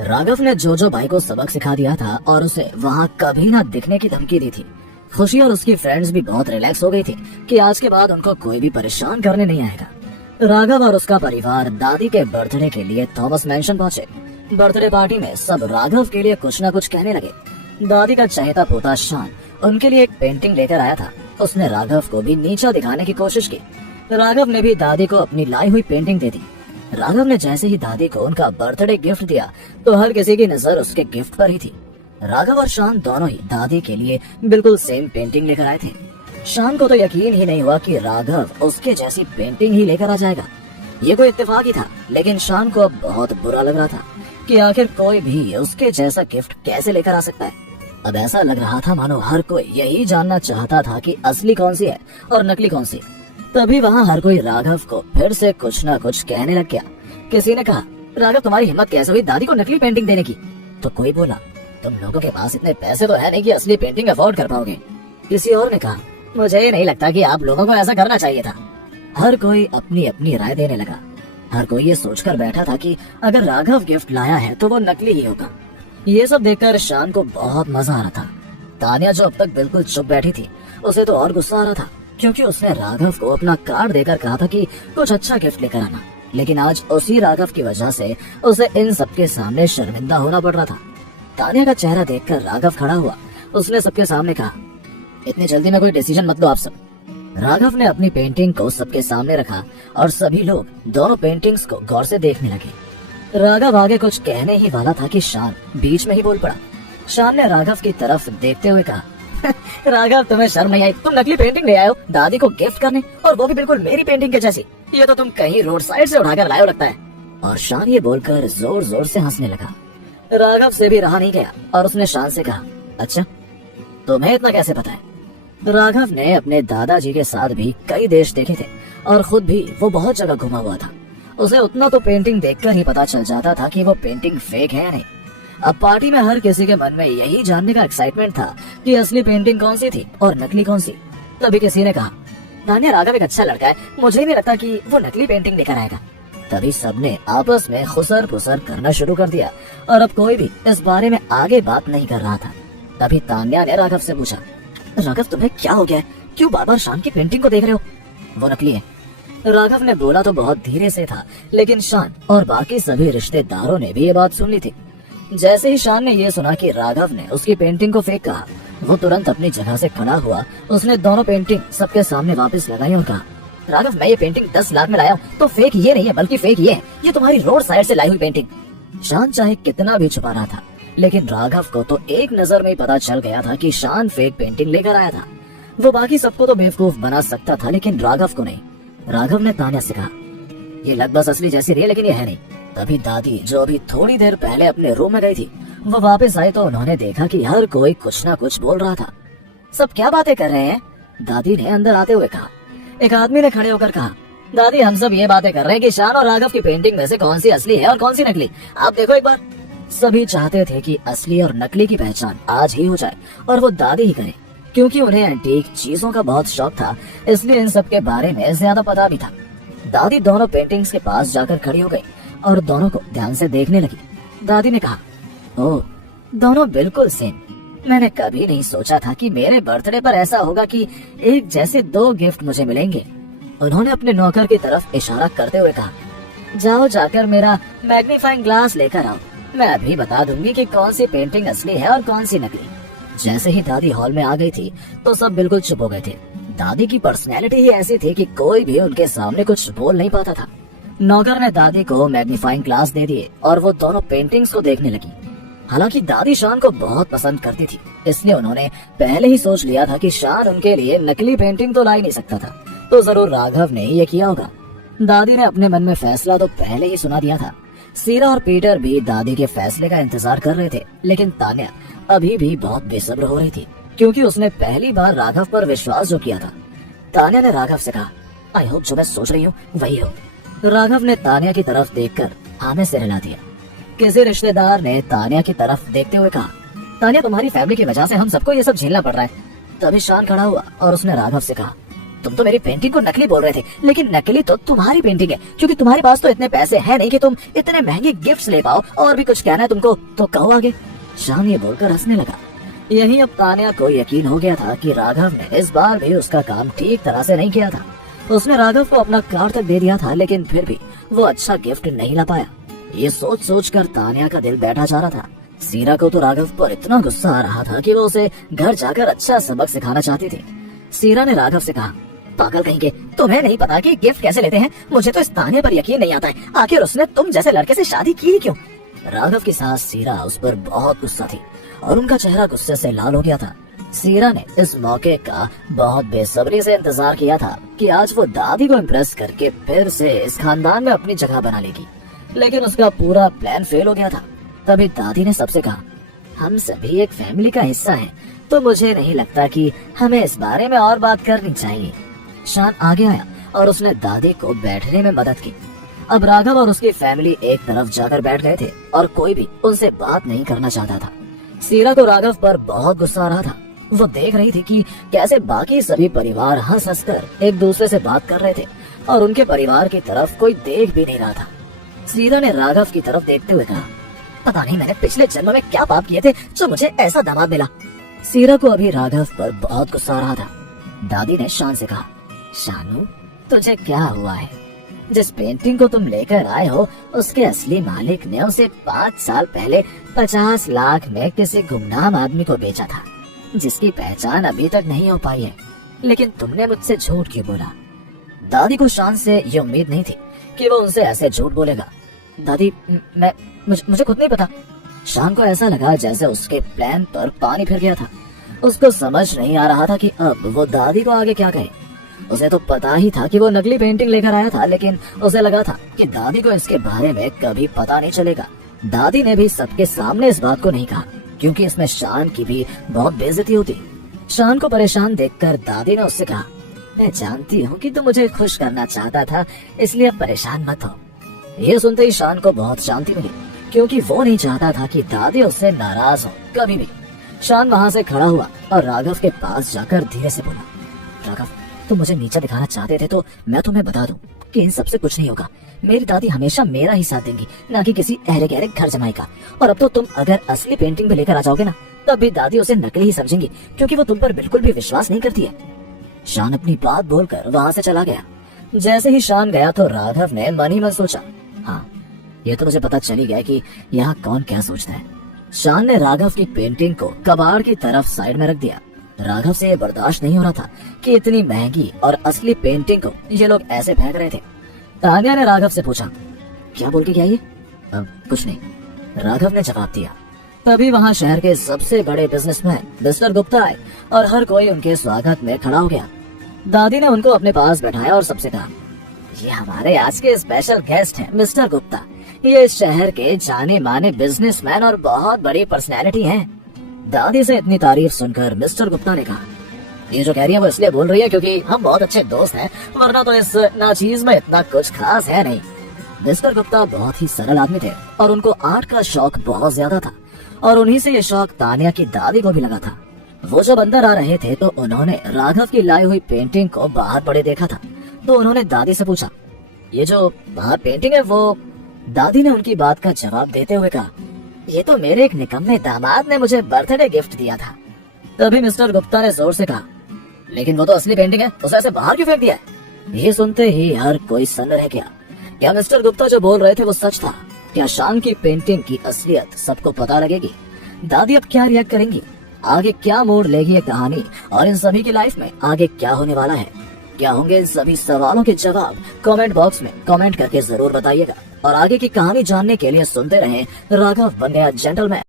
राघव ने जोजो भाई को सबक सिखा दिया था और उसे वहाँ कभी ना दिखने की धमकी दी थी। खुशी और उसकी फ्रेंड्स भी बहुत रिलैक्स हो गई थी कि आज के बाद उनको कोई भी परेशान करने नहीं आएगा। राघव और उसका परिवार दादी के बर्थडे के लिए थॉमस मैंशन पहुंचे। बर्थडे पार्टी में सब राघव के लिए कुछ न कुछ कहने लगे। दादी का चहेता पोता शान उनके लिए एक पेंटिंग लेकर आया था। उसने राघव को भी नीचा दिखाने की कोशिश की। राघव ने भी दादी को अपनी लाई हुई पेंटिंग दे दी। राघव ने जैसे ही दादी को उनका बर्थडे गिफ्ट दिया तो हर किसी की नजर उसके गिफ्ट पर ही थी। राघव और शान दोनों ही दादी के लिए बिल्कुल सेम पेंटिंग लेकर आए थे। शान को तो यकीन ही नहीं हुआ कि राघव उसके जैसी पेंटिंग ही लेकर आ जाएगा। ये कोई इत्तेफाक ही था, लेकिन शान को अब बहुत बुरा लग रहा था कि आखिर कोई भी उसके जैसा गिफ्ट कैसे लेकर आ सकता है। अब ऐसा लग रहा था मानो हर कोई यही जानना चाहता था कि असली कौन सी है और नकली कौन सी। तभी वहाँ हर कोई राघव को फिर से कुछ न कुछ कहने लग गया। किसी ने कहा, राघव तुम्हारी हिम्मत कैसे हुई दादी को नकली पेंटिंग देने की? तो कोई बोला, तुम लोगों के पास इतने पैसे तो है नहीं कि असली पेंटिंग अफोर्ड कर पाओगे। किसी और ने कहा, मुझे नहीं लगता कि आप लोगों को ऐसा करना चाहिए था। हर कोई अपनी अपनी राय देने लगा। हर कोई ये सोचकर बैठा था कि अगर राघव गिफ्ट लाया है तो वो नकली ही होगा। ये सब देखकर शान को बहुत मजा आ रहा था। तानिया जो अब तक बिल्कुल चुप बैठी थी, उसे तो और गुस्सा आ रहा था, क्योंकि उसने राघव को अपना कार्ड देकर कहा था कि कुछ अच्छा गिफ्ट लेकर आना। लेकिन आज उसी राघव की वजह से उसे इन सबके सामने शर्मिंदा होना पड़ रहा था। तानिया का चेहरा देखकर राघव खड़ा हुआ। उसने सबके सामने कहा, इतनी जल्दी में कोई डिसीजन मत लो आप सब। राघव ने अपनी पेंटिंग को सबके सामने रखा और सभी लोग दोनों पेंटिंग्स को गौर से देखने लगे। राघव आगे कुछ कहने ही वाला था कि शान बीच में ही बोल पड़ा। शान ने राघव की तरफ देखते हुए कहा, राघव तुम्हें शर्म नहीं आई? तुम नकली पेंटिंग ले आए हो दादी को गिफ्ट करने, और वो भी बिल्कुल मेरी पेंटिंग के जैसी। ये तो तुम कहीं रोड साइड से उठाकर लाए हो लगता है। और शान ये बोलकर जोर जोर से हंसने लगा। राघव से भी रहा नहीं गया और उसने शान से कहा, अच्छा तुम्हें इतना कैसे पता है? राघव ने अपने दादाजी के साथ भी कई देश देखे थे और खुद भी वो बहुत जगह घुमा हुआ था। उसे उतना तो पेंटिंग देखकर ही पता चल जाता था कि वो पेंटिंग फेक है या नहीं। अब पार्टी में हर किसी के मन में यही जानने का एक्साइटमेंट था कि असली पेंटिंग कौन सी थी और नकली कौन सी। तभी किसी ने कहा, तानिया राघव एक अच्छा लड़का है, मुझे नहीं लगता कि वो नकली पेंटिंग लेकर आएगा। तभी सबने आपस में खुसर पुसर करना शुरू कर दिया और अब कोई भी इस बारे में आगे बात नहीं कर रहा था। तभी तान्या ने राघव से पूछा, राघव तुम्हें क्या हो गया है? क्यों बार बार शान की पेंटिंग को देख रहे हो? वो नकली है। राघव ने बोला तो बहुत धीरे से था, लेकिन शान और बाकी सभी रिश्तेदारों ने भी ये बात सुन ली थी। जैसे ही शान ने ये सुना कि राघव ने उसकी पेंटिंग को फेक कहा, वो तुरंत अपनी जगह से खड़ा हुआ। उसने दोनों पेंटिंग सबके सामने वापस लगाई और कहा, राघव मैं ये पेंटिंग 10 लाख में लाया हूँ, तो फेक ये नहीं है बल्कि फेक ये है। ये तुम्हारी रोड साइड से लाई हुई पेंटिंग। शान चाहे कितना भी छुपा रहा था, लेकिन राघव को तो एक नजर में ही पता चल गया था कि शान फेक पेंटिंग लेकर आया था। वो बाकी सबको तो बेवकूफ बना सकता था, लेकिन राघव को नहीं। राघव ने तान्या से कहा, ये लगभग असली जैसी रही है, लेकिन ये है नहीं। तभी दादी, जो अभी थोड़ी देर पहले अपने रूम में गई थी, वो वापस आई तो उन्होंने देखा कि हर कोई कुछ ना कुछ बोल रहा था। सब क्या बातें कर रहे हैं? दादी ने अंदर आते हुए कहा। एक आदमी ने खड़े होकर कहा, दादी हम सब ये बातें कर रहे हैं कि शान और राघव की पेंटिंग में से कौन सी असली है और कौन सी नकली। आप देखो एक बार। सभी चाहते थे कि असली और नकली की पहचान आज ही हो जाए और वो दादी ही करे, क्योंकि उन्हें एंटीक चीजों का बहुत शौक था, इसलिए इन सब के बारे में ज्यादा पता भी था। दादी दोनों पेंटिंग्स के पास जाकर खड़ी हो गई और दोनों को ध्यान से देखने लगी। दादी ने कहा, ओह दोनों बिल्कुल सेम। मैंने कभी नहीं सोचा था कि मेरे बर्थडे पर ऐसा होगा कि एक जैसे 2 गिफ्ट मुझे मिलेंगे। उन्होंने अपने नौकर की तरफ इशारा करते हुए कहा, जाओ जाकर मेरा मैग्नीफाइंग ग्लास लेकर आओ, मैं अभी बता दूंगी कि कौन सी पेंटिंग असली है और कौन सी नकली। जैसे ही दादी हॉल में आ गई थी तो सब बिल्कुल चुप हो गए थे। दादी की पर्सनैलिटी ही ऐसी थी कि कोई भी उनके सामने कुछ बोल नहीं पाता था। नौकर ने दादी को मैग्नीफाइंग ग्लास दे दिए और वो दोनों पेंटिंग्स को देखने लगी। हालांकि दादी शान को बहुत पसंद करती थी, इसलिए उन्होंने पहले ही सोच लिया था कि शान उनके लिए नकली पेंटिंग तो ला ही नहीं सकता था, तो जरूर राघव ने ये किया होगा। दादी ने अपने मन में फैसला तो पहले ही सुना दिया था। सीरा और पीटर भी दादी के फैसले का इंतजार कर रहे थे, लेकिन तान्या अभी भी बहुत बेसब्र हो रही थी, क्योंकि उसने पहली बार राघव पर विश्वास जो किया था। तान्या ने राघव से कहा, आई होप जो मैं सोच रही हूँ वही हो। राघव ने तान्या की तरफ देखकर हाँ में सिर हिला दिया। किसी रिश्तेदार ने तान्या की तरफ देखते हुए कहा, तान्या तुम्हारी फैमिली की वजह से हम सबको ये सब झेलना पड़ रहा है। तभी शान खड़ा हुआ और उसने राघव से कहा, तुम तो मेरी पेंटिंग को नकली बोल रहे थे, लेकिन नकली तो तुम्हारी पेंटिंग है, क्योंकि तुम्हारे पास तो इतने पैसे हैं नहीं कि तुम इतने महंगे गिफ्ट्स ले पाओ। और भी कुछ कहना है तुमको तो कहो आगे। शान ये बोलकर हंसने लगा। यही अब तान्या को यकीन हो गया था कि राघव ने इस बार भी उसका काम ठीक तरह से नहीं किया था। उसने राघव को अपना कार तक दे दिया था, लेकिन फिर भी वो अच्छा गिफ्ट नहीं ला पाया। ये सोच सोच कर तान्या का दिल बैठा जा रहा था। सीरा को तो राघव पर इतना गुस्सा आ रहा था कि वो उसे घर जाकर अच्छा सबक सिखाना चाहती थी। सीरा ने राघव से कहा, पागल कहेंगे, तुम्हें नहीं पता कि गिफ्ट कैसे लेते हैं? मुझे तो इस तान्या पर यकीन नहीं आता है, आखिर उसने तुम जैसे लड़के से शादी की क्यों? राघव की सास सीरा उस पर बहुत गुस्सा थी और उनका चेहरा गुस्से से लाल हो गया था। सीरा ने इस मौके का बहुत बेसब्री से इंतजार किया था कि आज वो दादी को इम्प्रेस करके फिर से इस खानदान में अपनी जगह बना लेगी, लेकिन उसका पूरा प्लान फेल हो गया था। तभी दादी ने सबसे कहा, हम सभी एक फैमिली का हिस्सा हैं, तो मुझे नहीं लगता कि हमें इस बारे में और बात करनी चाहिए। शान आगे आया और उसने दादी को बैठने में मदद की। अब राघव और उसकी फैमिली एक तरफ जाकर बैठ गए थे और कोई भी उनसे बात नहीं करना चाहता था। सीरा को राघव पर बहुत गुस्सा आ रहा था। वो देख रही थी कि कैसे बाकी सभी परिवार हंस हंस कर एक दूसरे से बात कर रहे थे और उनके परिवार की तरफ कोई देख भी नहीं रहा था। सीरा ने राघव की तरफ देखते हुए कहा, पता नहीं मैंने पिछले जन्म में क्या पाप किए थे जो मुझे ऐसा दामाद मिला। सीरा को अभी राघव पर बहुत गुस्सा आ रहा था। दादी ने शान से कहा, शानू तुझे क्या हुआ है? जिस पेंटिंग को तुम लेकर आए हो उसके असली मालिक ने उसे 5 साल पहले 50 लाख में किसी गुमनाम आदमी को बेचा था, जिसकी पहचान अभी तक नहीं हो पाई है, लेकिन तुमने मुझसे झूठ क्यों बोला? दादी को शान से ये उम्मीद नहीं थी कि वो उनसे ऐसे झूठ बोलेगा। दादी मुझे खुद नहीं पता। शान को ऐसा लगा जैसे उसके प्लान पर पानी फिर गया था। उसको समझ नहीं आ रहा था कि अब वो दादी को आगे क्या कहे। उसे तो पता ही था कि वो नकली पेंटिंग लेकर आया था, लेकिन उसे लगा था कि दादी को इसके बारे में कभी पता नहीं चलेगा। दादी ने भी सबके सामने इस बात को नहीं कहा, क्योंकि इसमें शान की भी बहुत बेइज्जती होती। शान को परेशान देखकर दादी ने उससे कहा, मैं जानती हूँ कि तू मुझे खुश करना चाहता था, इसलिए अब परेशान मत हो। ये सुनते ही शान को बहुत शांति मिली, क्योंकि वो नहीं चाहता था कि दादी उससे नाराज हो कभी भी। शान वहाँ से खड़ा हुआ और राघव के पास जाकर धीरे से बोला, राघव तुम मुझे नीचा दिखाना चाहते थे तो मैं तुम्हें बता दूं कि इन सबसे कुछ नहीं होगा। मेरी दादी हमेशा मेरा ही साथ देंगी, ना कि किसी अहरे गहरे घर जमाई का। और अब तो तुम अगर असली पेंटिंग भी लेकर आ जाओगे ना, तब भी दादी उसे नकली ही समझेंगी, क्योंकि वो तुम पर बिल्कुल भी विश्वास नहीं करती है। शान अपनी बात बोलकर वहाँ से चला गया। जैसे ही शान गया तो राघव ने मन ही मन सोचा, हाँ ये तो मुझे पता चल ही गया कि यहाँ कौन क्या सोचता है। शान ने राघव की पेंटिंग को कबाड़ की तरफ साइड में रख दिया। राघव से ये बर्दाश्त नहीं हो रहा था कि इतनी महंगी और असली पेंटिंग को ये लोग ऐसे फेंक रहे थे। तान्या ने राघव से पूछा, क्या बोल के क्या ये? कुछ नहीं, राघव ने जवाब दिया। तभी वहाँ शहर के सबसे बड़े बिजनेसमैन मिस्टर गुप्ता आए और हर कोई उनके स्वागत में खड़ा हो गया। दादी ने उनको अपने पास बैठाया और सबसे कहा, ये हमारे आज के स्पेशल गेस्ट हैं मिस्टर गुप्ता। ये इस शहर के जाने माने बिजनेसमैन और बहुत बड़ी पर्सनैलिटी हैं। दादी से इतनी तारीफ सुनकर मिस्टर गुप्ता ने कहा, ये जो कह रही है वो इसलिए बोल रही है क्योंकि हम बहुत अच्छे दोस्त हैं, वरना तो इस नाचीज में इतना कुछ खास है नहीं। मिस्टर गुप्ता बहुत ही सरल आदमी थे और उनको आर्ट का शौक बहुत ज्यादा था, और उन्हीं से ये शौक तान्या की दादी को भी लगा था। वो जब अंदर आ रहे थे तो उन्होंने राघव की लाई हुई पेंटिंग को बाहर पड़े देखा था, तो उन्होंने दादी से पूछा, ये जो बाहर पेंटिंग है वो? दादी ने उनकी बात का जवाब देते हुए कहा, ये तो मेरे एक निकम्मे दामाद ने मुझे बर्थडे गिफ्ट दिया था। तभी मिस्टर गुप्ता ने जोर से कहा, लेकिन वो तो असली पेंटिंग है, उसे ऐसे बाहर क्यों फेंक दिया? ये सुनते ही हर कोई सन्न रह गया। क्या मिस्टर गुप्ता जो बोल रहे थे वो सच था? क्या शान की पेंटिंग की असलियत सबको पता लगेगी? दादी अब क्या रिएक्ट करेंगी? आगे क्या मोड़ लेगी ये कहानी? और इन सभी की लाइफ में आगे क्या होने वाला है? क्या होंगे इन सभी सवालों के जवाब? कमेंट बॉक्स में कमेंट करके जरूर बताइएगा। और आगे की कहानी जानने के लिए सुनते रहें राघव बन गया जेंटलमैन।